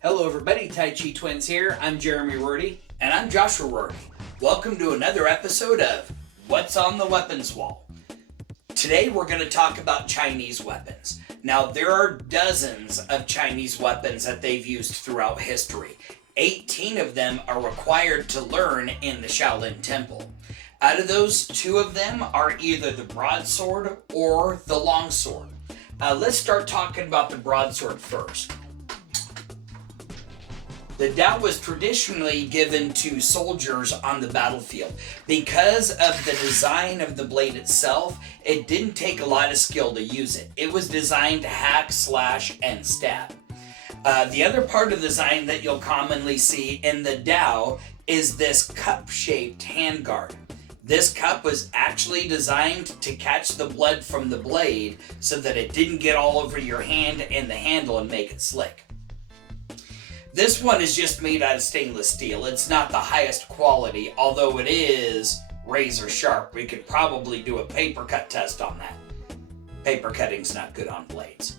Hello everybody, Tai Chi Twins here. I'm Jeremy Rorty. And I'm Joshua Rorty. Welcome to another episode of What's on the Weapons Wall. Today we're going to talk about Chinese weapons. Now there are dozens of Chinese weapons that they've used throughout history. 18 of them are required to learn in the Shaolin Temple. Out of those, 2 of them are either the broadsword or the longsword. Let's start talking about the broadsword first. The Dao was traditionally given to soldiers on the battlefield. Because of the design of the blade itself, it didn't take a lot of skill to use it. It was designed to hack, slash, and stab. The other part of the design that you'll commonly see in the Dao is this cup-shaped handguard. This cup was actually designed to catch the blood from the blade so that it didn't get all over your hand and the handle and make it slick. This one is just made out of stainless steel. It's not the highest quality, although it is razor sharp. We could probably do a paper cut test on that. Paper cutting's not good on blades.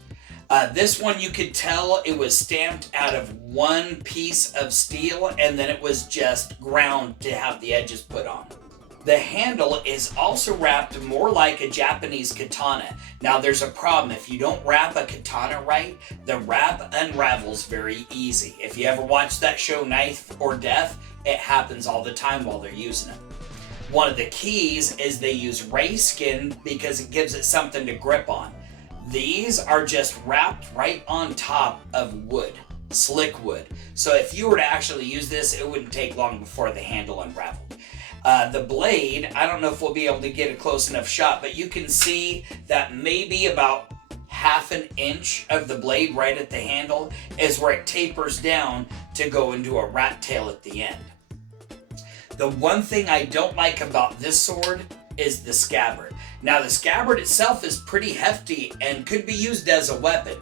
This one you could tell it was stamped out of one piece of steel and then it was just ground to have the edges put on. The handle is also wrapped more like a Japanese katana. Now there's a problem. If you don't wrap a katana right, the wrap unravels very easy. If you ever watch that show Knife or Death, it happens all the time while they're using it. One of the keys is they use ray skin because it gives it something to grip on. These are just wrapped right on top of wood, slick wood. So if you were to actually use this, it wouldn't take long before the handle unraveled. The blade, I don't know if we'll be able to get a close enough shot, but you can see that maybe about half an inch of the blade right at the handle is where it tapers down to go into a rat tail at the end. The one thing I don't like about this sword is the scabbard. Now the scabbard itself is pretty hefty and could be used as a weapon,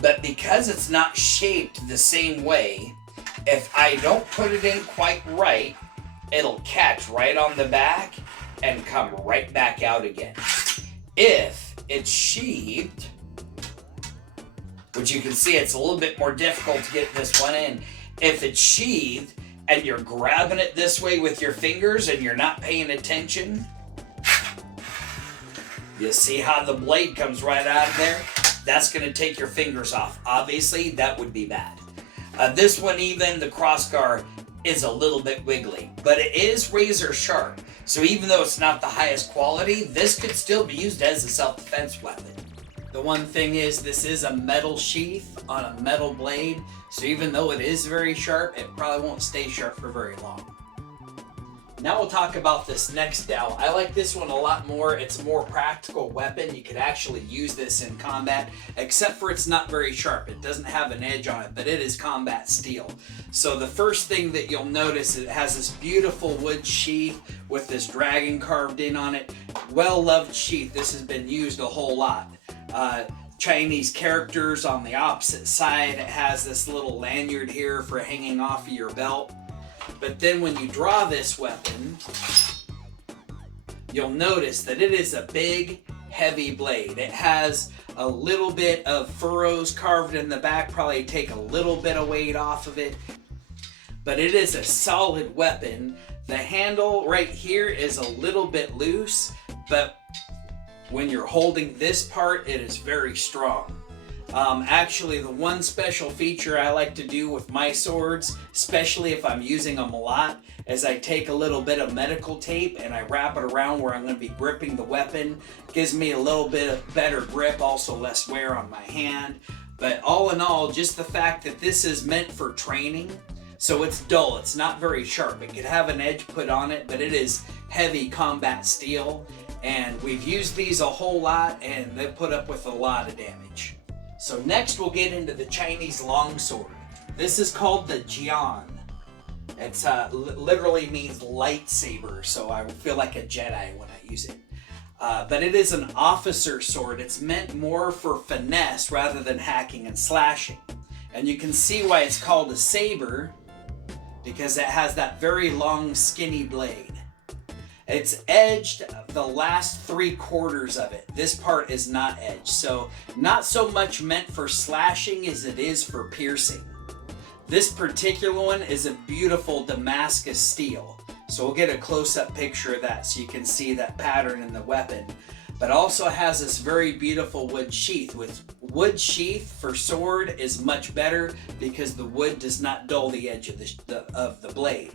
but because it's not shaped the same way, if I don't put it in quite right, it'll catch right on the back and come right back out again. If it's sheathed, which you can see it's a little bit more difficult to get this one in. If it's sheathed and you're grabbing it this way with your fingers and you're not paying attention, you see how the blade comes right out of there? That's going to take your fingers off. Obviously, that would be bad. This one even, the crossguard, is a little bit wiggly, but it is razor sharp. So even though it's not the highest quality, this could still be used as a self-defense weapon. The one thing is this is a metal sheath on a metal blade, so even though it is very sharp, it probably won't stay sharp for very long. Now we'll talk about this next Dao. I like this one a lot more. It's a more practical weapon. You could actually use this in combat, except for it's not very sharp. It doesn't have an edge on it, but it is combat steel. So the first thing that you'll notice, it has this beautiful wood sheath with this dragon carved in on it. Well-loved sheath. This has been used a whole lot. Chinese characters on the opposite side. It has this little lanyard here for hanging off of your belt. But then when you draw this weapon, you'll notice that it is a big, heavy blade. It has a little bit of furrows carved in the back, probably take a little bit of weight off of it. But it is a solid weapon. The handle right here is a little bit loose, but when you're holding this part, it is very strong. Actually, the one special feature I like to do with my swords, especially if I'm using them a lot, is I take a little bit of medical tape and I wrap it around where I'm going to be gripping the weapon. Gives me a little bit of better grip, also less wear on my hand. But all in all, just the fact that this is meant for training, so it's dull, it's not very sharp. It could have an edge put on it, but it is heavy combat steel. And we've used these a whole lot and they put up with a lot of damage. So next we'll get into the Chinese longsword. This is called the Jian. It's literally means lightsaber, so I feel like a Jedi when I use it. But it is an officer sword. It's meant more for finesse rather than hacking and slashing. And you can see why it's called a saber, because it has that very long skinny blade. It's edged the last 3/4 of it. This part is not edged, so not so much meant for slashing as it is for piercing. This particular one is a beautiful Damascus steel. So we'll get a close-up picture of that so you can see that pattern in the weapon. But also has this very beautiful wood sheath. With wood sheath for sword is much better because the wood does not dull the edge of the blade.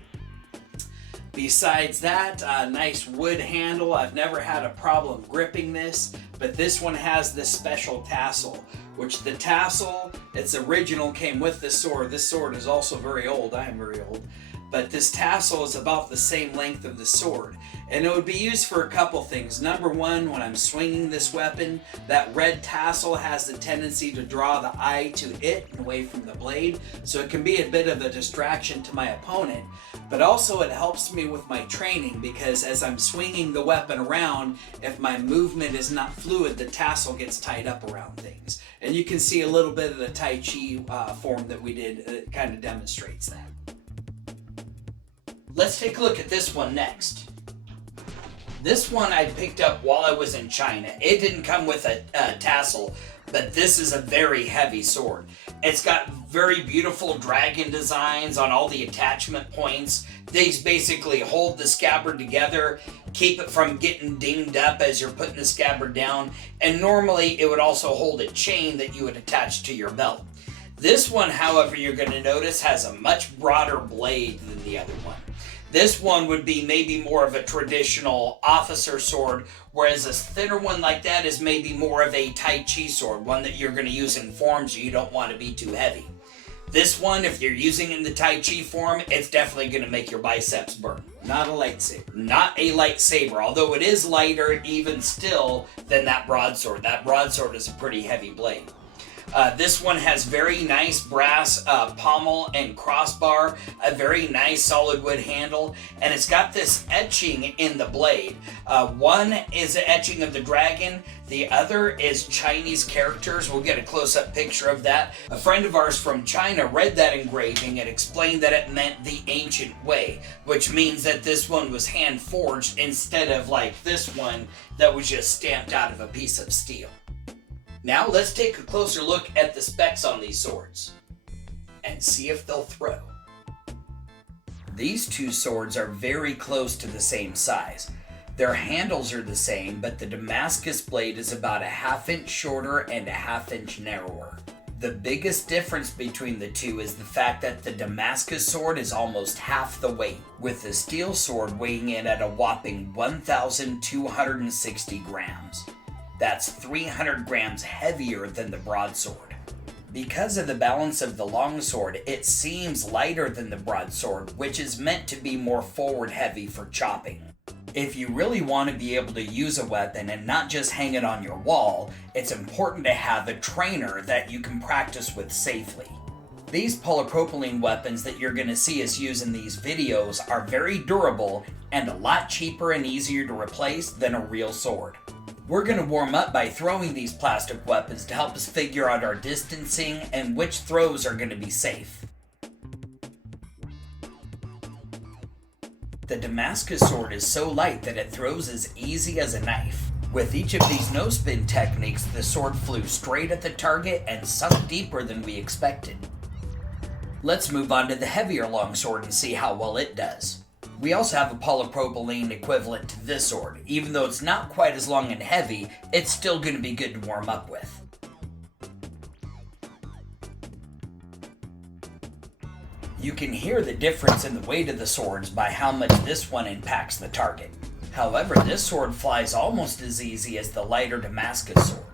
Besides that, a nice wood handle. I've never had a problem gripping this, but this one has this special tassel, which the tassel, its original came with the sword. This sword is also very old. I am very old. But this tassel is about the same length of the sword. And it would be used for a couple things. Number one, when I'm swinging this weapon, that red tassel has the tendency to draw the eye to it and away from the blade. So it can be a bit of a distraction to my opponent. But also it helps me with my training because as I'm swinging the weapon around, if my movement is not fluid, the tassel gets tied up around things. And you can see a little bit of the Tai Chi form that we did. It kind of demonstrates that. Let's take a look at this one next. This one I picked up while I was in China. It didn't come with a tassel, but this is a very heavy sword. It's got very beautiful dragon designs on all the attachment points. These basically hold the scabbard together, keep it from getting dinged up as you're putting the scabbard down, and normally it would also hold a chain that you would attach to your belt. This one, however, you're going to notice has a much broader blade than the other one. This one would be maybe more of a traditional officer sword, whereas a thinner one like that is maybe more of a Tai Chi sword, one that you're going to use in forms you don't want to be too heavy. This one, if you're using in the Tai Chi form, it's definitely going to make your biceps burn. Not a lightsaber. Not a lightsaber, although it is lighter even still than that broadsword. That broadsword is a pretty heavy blade. This one has very nice brass pommel and crossbar, a very nice solid wood handle, and it's got this etching in the blade. One is an etching of the dragon, the other is Chinese characters. We'll get a close-up picture of that. A friend of ours from China read that engraving and explained that it meant the ancient way, which means that this one was hand-forged instead of like this one that was just stamped out of a piece of steel. Now let's take a closer look at the specs on these swords and see if they'll throw. These two swords are very close to the same size. Their handles are the same, but the Damascus blade is about a ½ inch shorter and a ½ inch narrower. The biggest difference between the two is the fact that the Damascus sword is almost half the weight, with the steel sword weighing in at a whopping 1,260 grams. That's 300 grams heavier than the broadsword. Because of the balance of the longsword, it seems lighter than the broadsword, which is meant to be more forward heavy for chopping. If you really want to be able to use a weapon and not just hang it on your wall, it's important to have a trainer that you can practice with safely. These polypropylene weapons that you're going to see us use in these videos are very durable and a lot cheaper and easier to replace than a real sword. We're going to warm up by throwing these plastic weapons to help us figure out our distancing and which throws are going to be safe. The Damascus sword is so light that it throws as easy as a knife. With each of these no-spin techniques, the sword flew straight at the target and sunk deeper than we expected. Let's move on to the heavier longsword and see how well it does. We also have a polypropylene equivalent to this sword. Even though it's not quite as long and heavy, it's still going to be good to warm up with. You can hear the difference in the weight of the swords by how much this one impacts the target. However, this sword flies almost as easy as the lighter Damascus sword.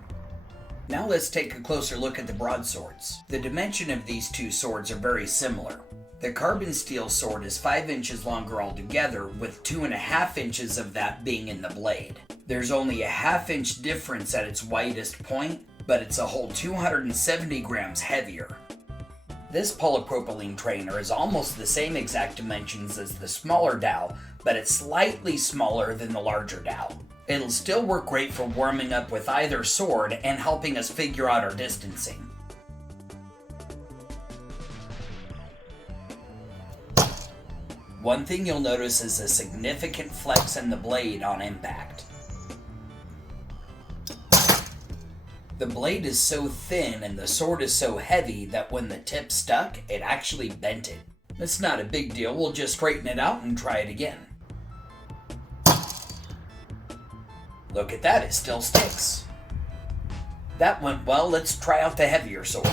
Now let's take a closer look at the broadswords. The dimension of these two swords are very similar. The carbon steel sword is 5 inches longer altogether, with 2.5 inches of that being in the blade. There's only a ½ inch difference at its widest point, but it's a whole 270 grams heavier. This polypropylene trainer is almost the same exact dimensions as the smaller dowel, but it's slightly smaller than the larger dowel. It'll still work great for warming up with either sword and helping us figure out our distancing. One thing you'll notice is a significant flex in the blade on impact. The blade is so thin and the sword is so heavy that when the tip stuck, it actually bent it. It's not a big deal, we'll just straighten it out and try it again. Look at that, it still sticks. That went well, let's try out the heavier sword.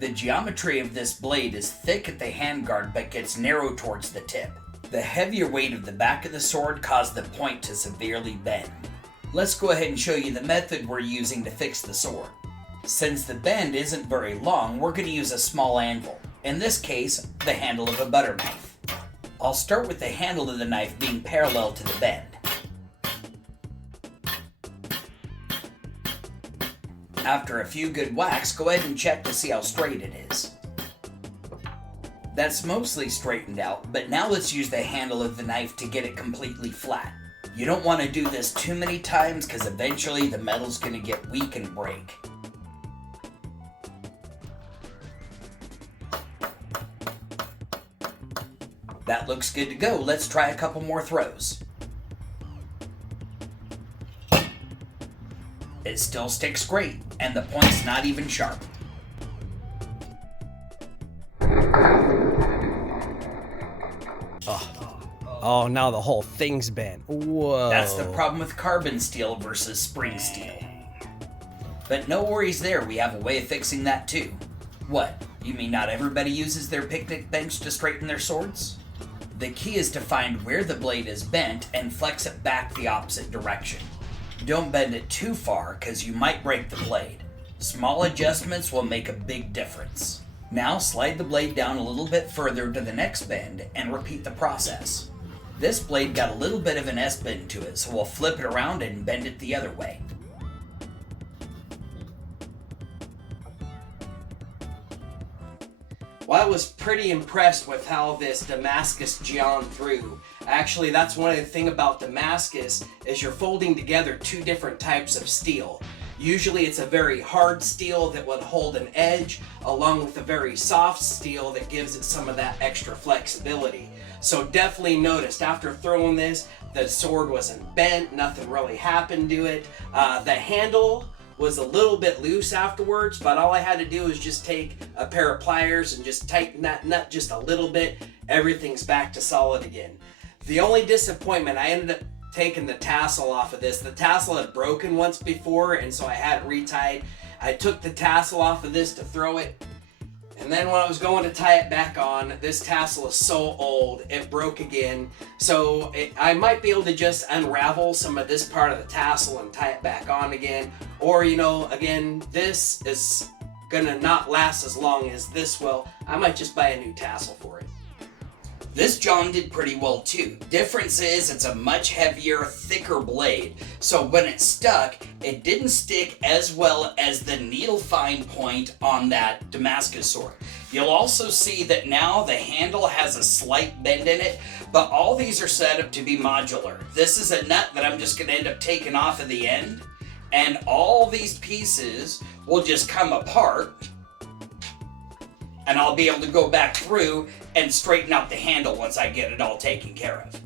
The geometry of this blade is thick at the handguard but gets narrow towards the tip. The heavier weight of the back of the sword caused the point to severely bend. Let's go ahead and show you the method we're using to fix the sword. Since the bend isn't very long, we're going to use a small anvil. In this case, the handle of a butter knife. I'll start with the handle of the knife being parallel to the bend. After a few good whacks, go ahead and check to see how straight it is. That's mostly straightened out, but now let's use the handle of the knife to get it completely flat. You don't want to do this too many times because eventually the metal's going to get weak and break. That looks good to go. Let's try a couple more throws. It still sticks great, and the point's not even sharp. Oh, now the whole thing's bent. Whoa. That's the problem with carbon steel versus spring steel. But no worries there, we have a way of fixing that too. What, you mean not everybody uses their picnic bench to straighten their swords? The key is to find where the blade is bent and flex it back the opposite direction. Don't bend it too far because you might break the blade. Small adjustments will make a big difference. Now slide the blade down a little bit further to the next bend and repeat the process. This blade got a little bit of an S-bend to it, so we'll flip it around and bend it the other way. Well, I was pretty impressed with how this Damascus Gion threw. Actually, that's one of the things about Damascus is you're folding together two different types of steel. Usually it's a very hard steel that would hold an edge, along with a very soft steel that gives it some of that extra flexibility. So definitely noticed after throwing this, the sword wasn't bent, nothing really happened to it. The handle was a little bit loose afterwards, but all I had to do was just take a pair of pliers and just tighten that nut just a little bit. Everything's back to solid again. The only disappointment, I ended up taking the tassel off of this. The tassel had broken once before, and so I had it retied. I took the tassel off of this to throw it, and then when I was going to tie it back on, this tassel is so old, it broke again. So I might be able to just unravel some of this part of the tassel and tie it back on again. Or, you know, again, this is gonna not last as long as this will. I might just buy a new tassel for it. This John did pretty well too. Difference is it's a much heavier, thicker blade, so when it stuck, it didn't stick as well as the needle fine point on that Damascus sword. You'll also see that now the handle has a slight bend in it, but all these are set up to be modular. This is a nut that I'm just going to end up taking off at the end, and all these pieces will just come apart, and I'll be able to go back through and straighten out the handle once I get it all taken care of.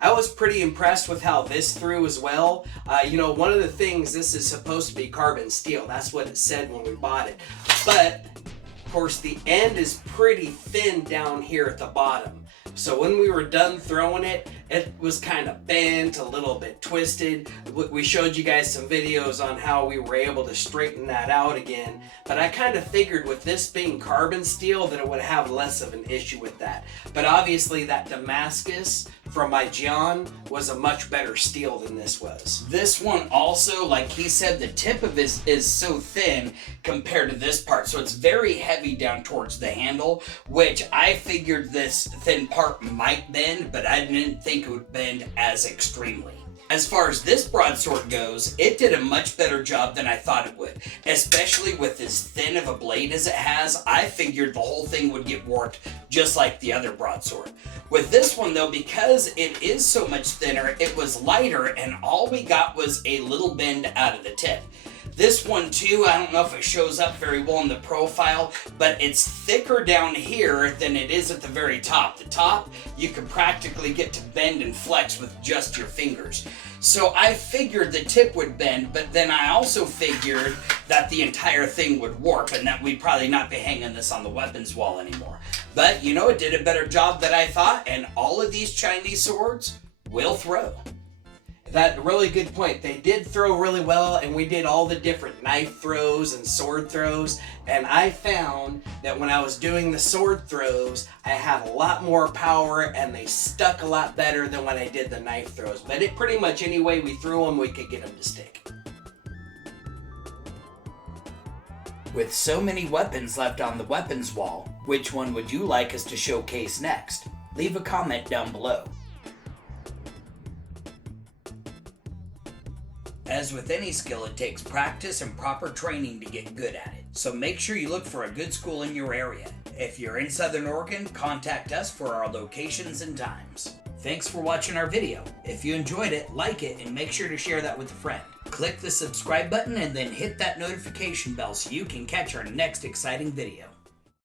I was pretty impressed with how this threw as well. You know, one of the things, this is supposed to be carbon steel. That's what it said when we bought it. But, of course, the end is pretty thin down here at the bottom. So when we were done throwing it, it was kind of bent, a little bit twisted. We showed you guys some videos on how we were able to straighten that out again. But I kind of figured with this being carbon steel that it would have less of an issue with that. But obviously that Damascus from my Gion was a much better steel than this was. This one also, like he said, the tip of it is so thin compared to this part, so it's very heavy down towards the handle, which I figured this thin part might bend, but I didn't think it would bend as extremely. As far as this broadsword goes, it did a much better job than I thought it would. Especially with as thin of a blade as it has, I figured the whole thing would get warped just like the other broadsword. With this one though, because it is so much thinner, it was lighter and all we got was a little bend out of the tip. This one too, I don't know if it shows up very well in the profile, but it's thicker down here than it is at the very top. The top, you can practically get to bend and flex with just your fingers. So I figured the tip would bend, but then I also figured that the entire thing would warp and that we'd probably not be hanging this on the weapons wall anymore. But you know, it did a better job than I thought, and all of these Chinese swords will throw. That really good point. They did throw really well, and we did all the different knife throws and sword throws, and I found that when I was doing the sword throws, I had a lot more power and they stuck a lot better than when I did the knife throws. But it pretty much any way we threw them, we could get them to stick. With so many weapons left on the weapons wall, which one would you like us to showcase next? Leave a comment down below. As with any skill, it takes practice and proper training to get good at it. So make sure you look for a good school in your area. If you're in Southern Oregon, contact us for our locations and times. Thanks for watching our video. If you enjoyed it, like it and make sure to share that with a friend. Click the subscribe button and then hit that notification bell so you can catch our next exciting video.